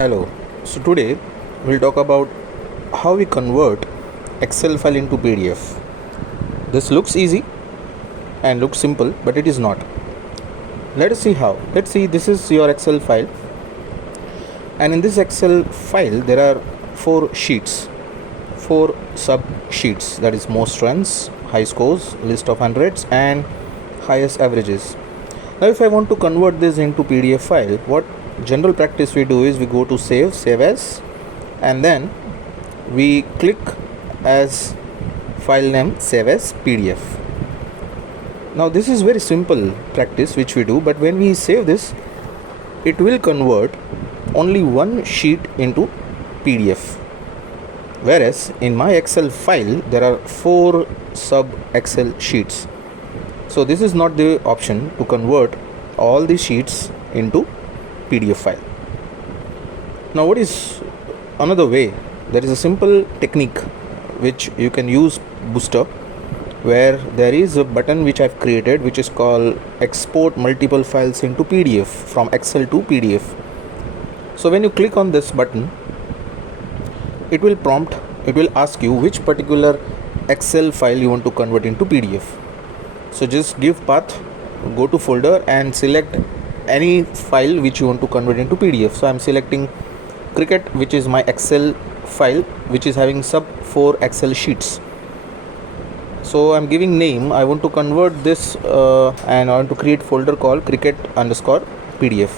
Hello. So today we'll talk about how we convert Excel file into PDF. This looks easy and looks simple, but it is not. Let us see how. Let's see, this is your Excel file, and in this Excel file there are four sheets, four sub sheets, that is most runs, high scores, list of hundreds, and highest averages. Now if I want to convert this into PDF file, what general practice we do is we go to save as, and then we click as file name save as PDF. Now this is very simple practice which we do, but when we save this, it will convert only one sheet into PDF, whereas in my Excel file there are four sub Excel sheets. So this is not the option to convert all the sheets into PDF file. Now what is another way? There is a simple technique which you can use Booster, where there is a button which I've created which is called export multiple files into PDF from Excel to PDF. So when you click on this button, it will ask you which particular Excel file you want to convert into PDF. So just give path, go to folder and select any file which you want to convert into PDF. So I'm selecting Cricut, which is my Excel file which is having sub 4 Excel sheets. So I'm giving name, I want to convert this and I want to create folder called cricut_pdf.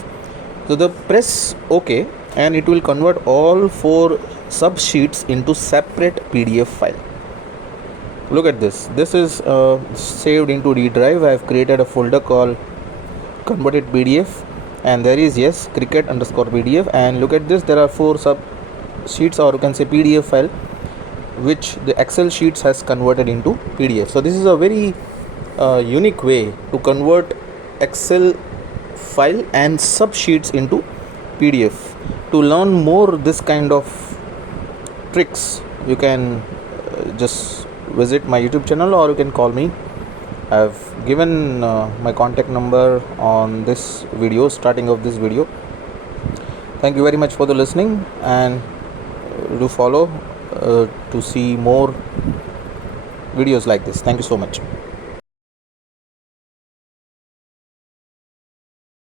So the press OK and it will convert all four sub sheets into separate PDF file. Look at this. This is saved into D drive. I have created a folder called converted PDF, and there is cricut_pdf, and look at this, there are four sub sheets, or you can say PDF file, which the Excel sheets has converted into PDF. So this is a very unique way to convert Excel file and sub sheets into PDF. To learn more this kind of tricks, you can just visit my YouTube channel, or you can call me. I have given my contact number on this video, starting of this video. Thank you very much for the listening, and do follow to see more videos like this. Thank you so much.